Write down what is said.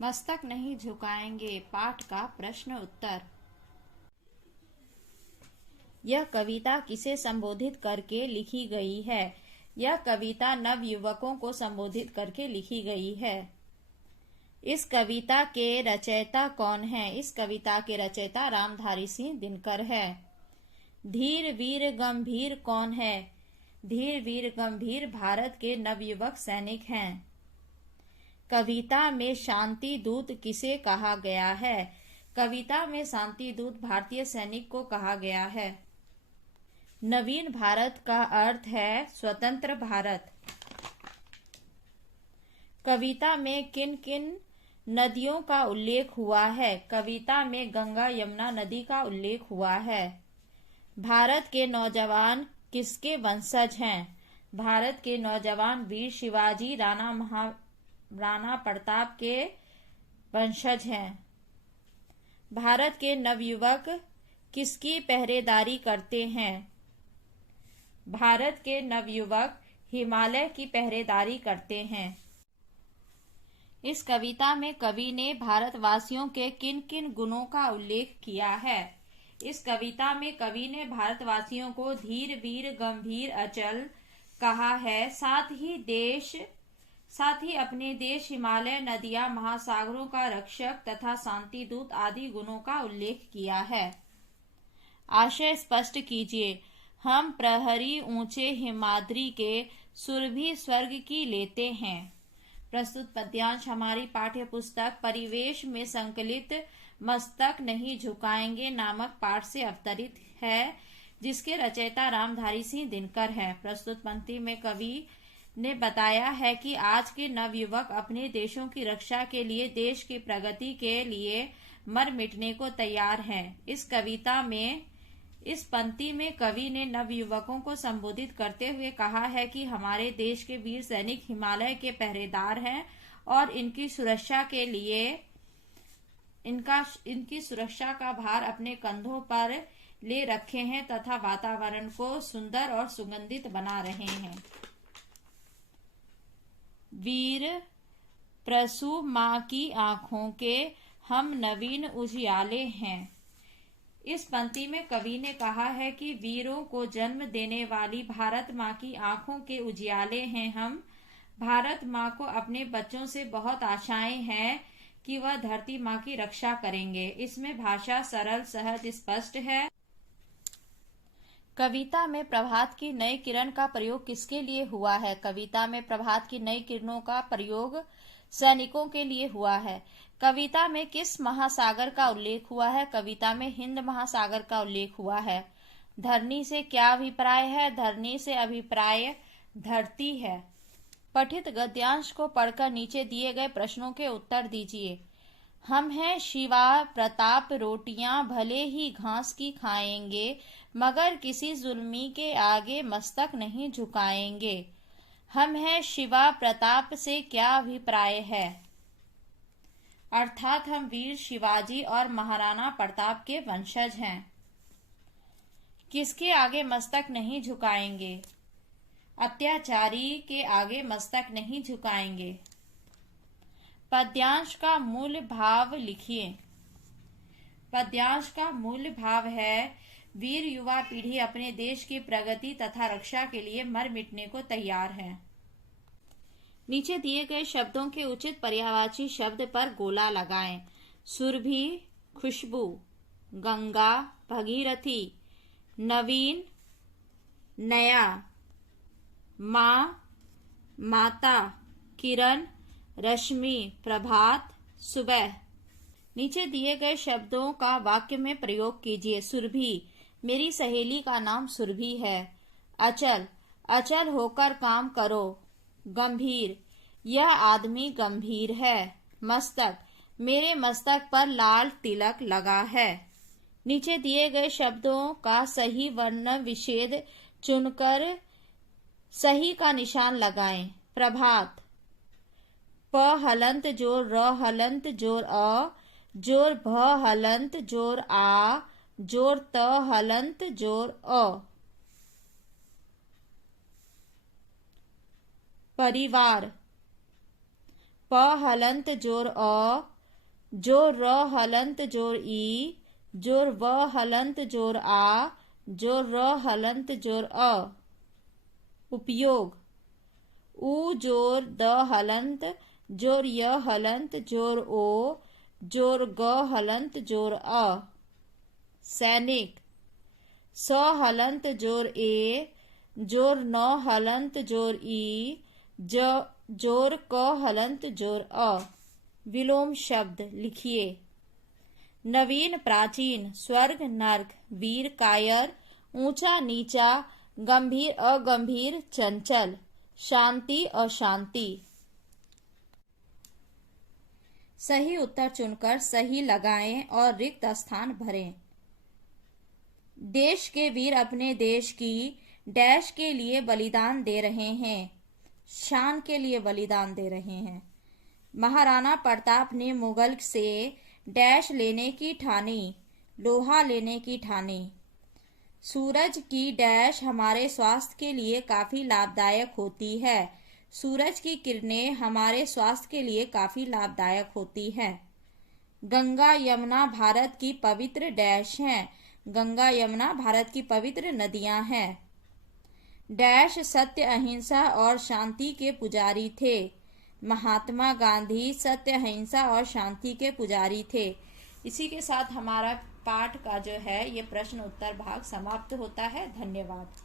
मस्तक नहीं झुकाएंगे। पाठ का प्रश्न उत्तर। यह कविता किसे संबोधित करके लिखी गई है? यह कविता नवयुवकों को संबोधित करके लिखी गई है। इस कविता के रचयिता कौन है? इस कविता के रचयिता रामधारी सिंह दिनकर है। धीर वीर गंभीर कौन है? धीर वीर गंभीर भारत के नवयुवक सैनिक हैं। कविता में शांति दूत किसे कहा गया है? कविता में शांति दूत भारतीय सैनिक को कहा गया है। नवीन भारत का अर्थ है स्वतंत्र भारत। कविता में किन किन नदियों का उल्लेख हुआ है? कविता में गंगा यमुना नदी का उल्लेख हुआ है। भारत के नौजवान किसके वंशज हैं? भारत के नौजवान वीर शिवाजी राणा प्रताप के वंशज हैं। भारत के नवयुवक किसकी पहरेदारी करते हैं? भारत के नवयुवक हिमालय की पहरेदारी करते हैं। इस कविता में कवि ने भारतवासियों के किन किन गुणों का उल्लेख किया है? इस कविता में कवि ने भारतवासियों को धीर वीर गंभीर अचल कहा है। साथ ही अपने देश हिमालय नदियां महासागरों का रक्षक तथा शांति दूत आदि गुणों का उल्लेख किया है। आशय स्पष्ट कीजिए। हम प्रहरी ऊंचे हिमाद्री के सुरभि स्वर्ग की लेते हैं। प्रस्तुत पद्यांश हमारी पाठ्य पुस्तक परिवेश में संकलित मस्तक नहीं झुकाएंगे नामक पाठ से अवतरित है, जिसके रचयिता रामधारी सिंह दिनकर है। प्रस्तुत पंक्ति में कवि ने बताया है कि आज के नवयुवक अपने देशों की रक्षा के लिए, देश की प्रगति के लिए मर मिटने को तैयार हैं। इस पंक्ति में कवि ने नवयुवकों को संबोधित करते हुए कहा है कि हमारे देश के वीर सैनिक हिमालय के पहरेदार हैं और इनकी सुरक्षा के लिए इनकी सुरक्षा का भार अपने कंधों पर ले रखे हैं तथा वातावरण को सुंदर और सुगंधित बना रहे हैं। वीर प्रसू माँ की आंखों के हम नवीन उजियाले हैं। इस पंक्ति में कवि ने कहा है कि वीरों को जन्म देने वाली भारत माँ की आंखों के उजियाले हैं हम। भारत माँ को अपने बच्चों से बहुत आशाएं हैं कि वह धरती माँ की रक्षा करेंगे। इसमें भाषा सरल सहज स्पष्ट है। कविता में प्रभात की नई किरण का प्रयोग किसके लिए हुआ है? कविता में प्रभात की नई किरणों का प्रयोग सैनिकों के लिए हुआ है। कविता में किस महासागर का उल्लेख हुआ है? कविता में हिंद महासागर का उल्लेख हुआ है। धरनी से क्या अभिप्राय है? धरनी से अभिप्राय धरती है। पठित गद्यांश को पढ़कर नीचे दिए गए प्रश्नों के उत्तर दीजिए। हम हैं शिवा प्रताप, रोटियां भले ही घास की खाएंगे, मगर किसी जुल्मी के आगे मस्तक नहीं झुकाएंगे। हम हैं शिवा प्रताप से क्या अभिप्राय है? अर्थात हम वीर शिवाजी और महाराणा प्रताप के वंशज हैं। किसके आगे मस्तक नहीं झुकाएंगे? अत्याचारी के आगे मस्तक नहीं झुकाएंगे। पद्यांश का मूल भाव लिखिए। पद्यांश का मूल भाव है, वीर युवा पीढ़ी अपने देश की प्रगति तथा रक्षा के लिए मर मिटने को तैयार है। नीचे दिए गए शब्दों के उचित पर्यायवाची शब्द पर गोला लगाएं। सुरभि खुशबू, गंगा भगीरथी, नवीन नया, माँ माता, किरण रश्मि, प्रभात सुबह। नीचे दिए गए शब्दों का वाक्य में प्रयोग कीजिए। सुरभि, मेरी सहेली का नाम सुरभि है। अचल, अचल होकर काम करो। गंभीर, यह आदमी गंभीर है। मस्तक, मेरे मस्तक पर लाल तिलक लगा है। नीचे दिए गए शब्दों का सही वर्ण विच्छेद चुनकर सही का निशान लगाएं। प्रभात, प हलंत जोर र हलंत जोर अ जोर भ हलंत जोर आ जोर त हलंत जोर अ। परिवार, प प हलंत जोर अ, जोर र हलंत जोर ई, जोर व हलंत जोर आ, जोर र हलंत जोर अ। उपयोग उ जोर द हलंत जोर य हलंत जोर ओ, जोर ग हलंत जोर अ। सैनिक स हलंत जोर ए, जोर न हलंत जोर ई, जोर क हलंत जोर अ। विलोम शब्द लिखिए। नवीन प्राचीन, स्वर्ग नर्क, वीर कायर, ऊंचा नीचा, गंभीर अगंभीर, चंचल, शांति अशांति। सही उत्तर चुनकर सही लगाएं और रिक्त स्थान भरें। देश के वीर अपने देश की डैश के लिए बलिदान दे रहे हैं। शान के लिए बलिदान दे रहे हैं। महाराणा प्रताप ने मुगल से डैश लेने की ठानी, लोहा लेने की ठानी। सूरज की डैश हमारे स्वास्थ्य के लिए काफी लाभदायक होती है। सूरज की किरणें हमारे स्वास्थ्य के लिए काफी लाभदायक होती हैं। गंगा यमुना भारत की पवित्र डैश हैं। गंगा यमुना भारत की पवित्र नदियां हैं। डैश सत्य अहिंसा और शांति के पुजारी थे। महात्मा गांधी सत्य अहिंसा और शांति के पुजारी थे। इसी के साथ हमारा पाठ का जो है ये प्रश्न उत्तर भाग समाप्त होता है। धन्यवाद।